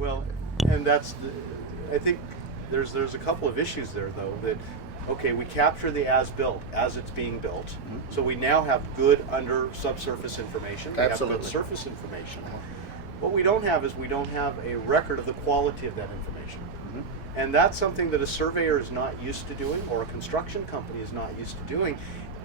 Well, and I think there's a couple of issues there though that, okay, we capture the as-built as it's being built, so we now have good under subsurface information, we Absolutely. have good surface information. What we don't have is we don't have a record of the quality of that information. And that's something that a surveyor is not used to doing, or a construction company is not used to doing.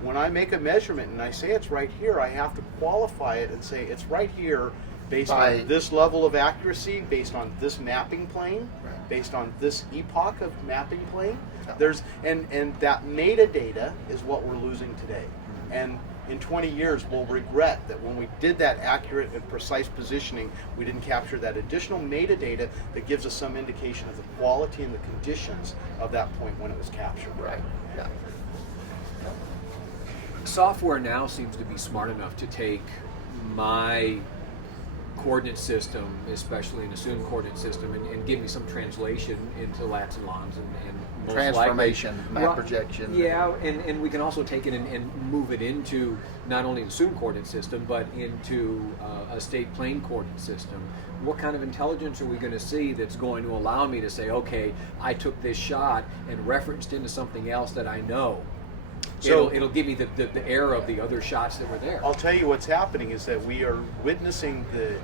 When I make a measurement and I say it's right here, I have to qualify it and say it's right here based on this level of accuracy, based on this mapping plane, based on this epoch of mapping plane. There's and that metadata is what we're losing today. And in 20 years, we'll regret that when we did that accurate and precise positioning, we didn't capture that additional metadata that gives us some indication of the quality and the conditions of that point when it was captured. Right. Yeah. Software now seems to be smart enough to take my coordinate system, especially an assumed coordinate system, and give me some translation into lats and longs and most Transformation, likely, map projection. Yeah, and we can also take it and move it into not only an assumed coordinate system, but into a state plane coordinate system. What kind of intelligence are we going to see that's going to allow me to say, okay, I took this shot and referenced into something else that I know? So it'll give me the error of the other shots that were there. I'll tell you what's happening is that we are witnessing the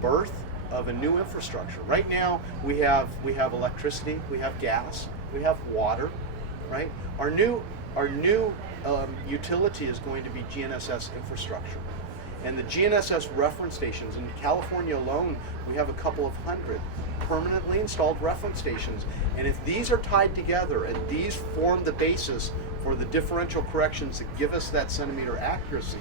birth of a new infrastructure. Right now we have electricity, we have gas, we have water, right? Our new utility is going to be GNSS infrastructure. And the GNSS reference stations, in California alone, we have a couple of hundred permanently installed reference stations. And if these are tied together and these form the basis for the differential corrections that give us that centimeter accuracy,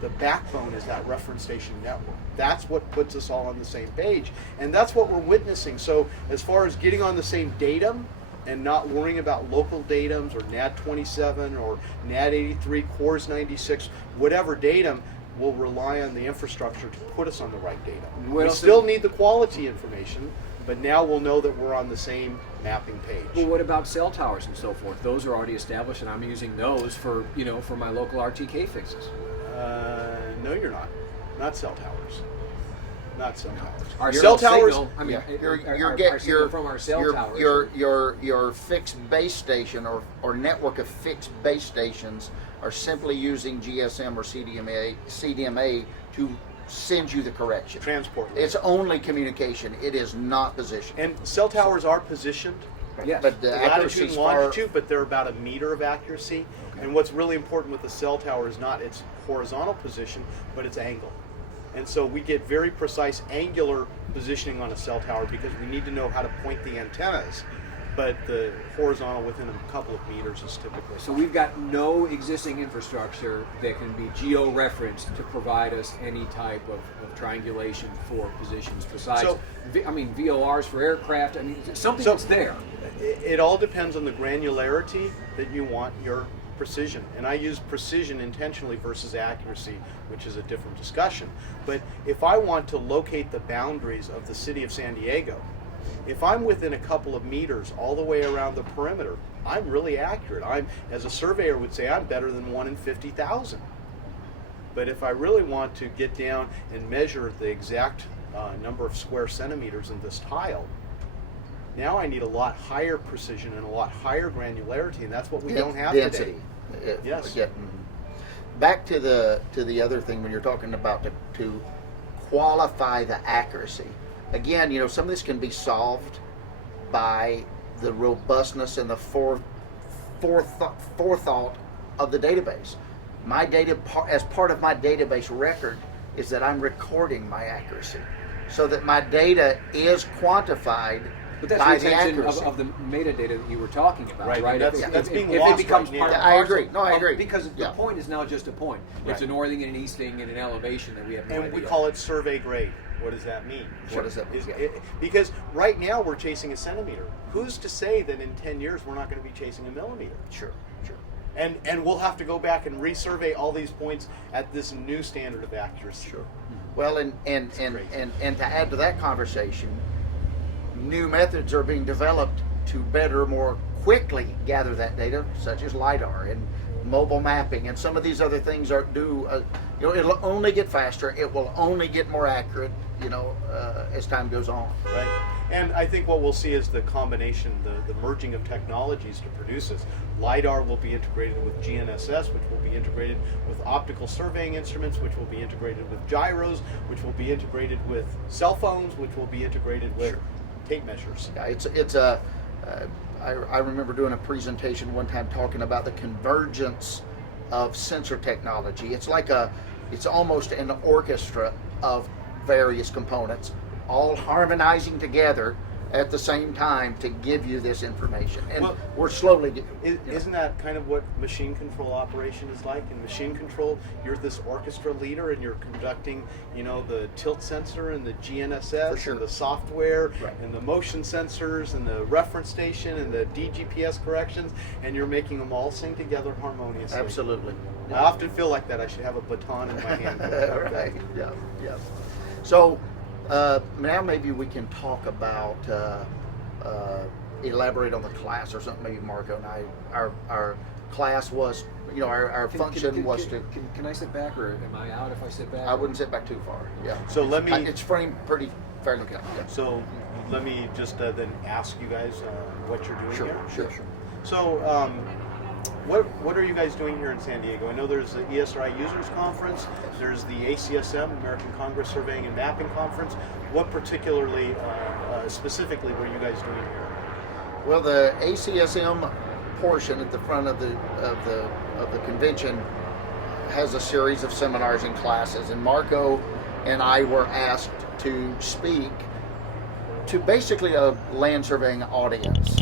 the backbone is that reference station network. That's what puts us all on the same page. And that's what we're witnessing. So as far as getting on the same datum and not worrying about local datums or NAD 27 or NAD 83, CORS 96, whatever datum, we'll rely on the infrastructure to put us on the right datum. We still need the quality information, but now we'll know that we're on the same mapping page. Well, what about cell towers and so forth? Those are already established, and I'm using those for for my local RTK fixes. No, you're not. Not cell towers. Not cell towers. Our cell towers. Signal, I mean, Your our signal from our cell towers. Your fixed base station or network of fixed base stations are simply using GSM or CDMA to send you the correction. Transport. It's only communication. It is not position. And cell towers are positioned. Yes. But the Latitude accuracy and is far. longitude, but they're about a meter of accuracy. Okay. And what's really important with the cell tower is not its horizontal position, but its angle. And so we get very precise angular positioning on a cell tower because we need to know how to point the antennas. But the horizontal within a couple of meters is typically. So we've got no existing infrastructure that can be geo-referenced to provide us any type of triangulation for positions besides, VORs for aircraft. I mean, something that's there. It all depends on the granularity that you want your precision. And I use precision intentionally versus accuracy, which is a different discussion. But if I want to locate the boundaries of the city of San Diego, if I'm within a couple of meters all the way around the perimeter, I'm really accurate. As a surveyor would say, I'm better than 1 in 50,000. But if I really want to get down and measure the exact number of square centimeters in this tile, now I need a lot higher precision and a lot higher granularity, and that's what we don't have density. today. Yes. Back to the other thing when you're talking about to qualify the accuracy. Again, some of this can be solved by the robustness and the forethought of the database. My data, as part of my database record, is that I'm recording my accuracy, so that my data is quantified. But that's by the the intention accuracy. of the metadata that you were talking about, right? That's being if lost it becomes right part now. and I parcel agree. No, I agree. Because the point is now just a point. It's a northing and an easting and an elevation that we have no And idea. we call it survey grade. What does that mean? What does that mean? Because right now we're chasing a centimeter. Who's to say that in 10 years we're not going to be chasing a millimeter? Sure. And we'll have to go back and resurvey all these points at this new standard of accuracy. Sure. Well, and to add to that conversation, new methods are being developed to better, more quickly gather that data, such as LiDAR and mobile mapping, and some of these other things do You know, it'll only get faster. It will only get more accurate, you know, as time goes on. Right. And I think what we'll see is the combination, the merging of technologies to produce this. LiDAR will be integrated with GNSS, which will be integrated with optical surveying instruments, which will be integrated with gyros, which will be integrated with cell phones, which will be integrated with tape measures. Yeah, I remember doing a presentation one time talking about the convergence of sensor technology. It's almost an orchestra of various components, all harmonizing together at the same time to give you this information. And Well, we're slowly Isn't that kind of what machine control operation is like? In machine control, you're this orchestra leader and you're conducting, you know, the tilt sensor and the GNSS For sure. and the software Right. and the motion sensors and the reference station and the DGPS corrections, and you're making them all sing together harmoniously. Absolutely. I often feel like that I should have a baton in my hand. Right. Yeah. Yeah. So now maybe we can talk about elaborate on the class or something. Maybe Marco and I, our class was, you know, our function was to. Can I sit back, or am I out if I sit back? I wouldn't sit back too far. Yeah. So let me. It's framed pretty fairly. Yeah. So let me just then ask you guys what you're doing here. Sure. So, what are you guys doing here in San Diego? I know there's the ESRI Users Conference. There's the ACSM, American Congress Surveying and Mapping Conference. What particularly, specifically, were you guys doing here? Well, the ACSM portion at the front of the convention has a series of seminars and classes, and Marco and I were asked to speak to basically a land surveying audience.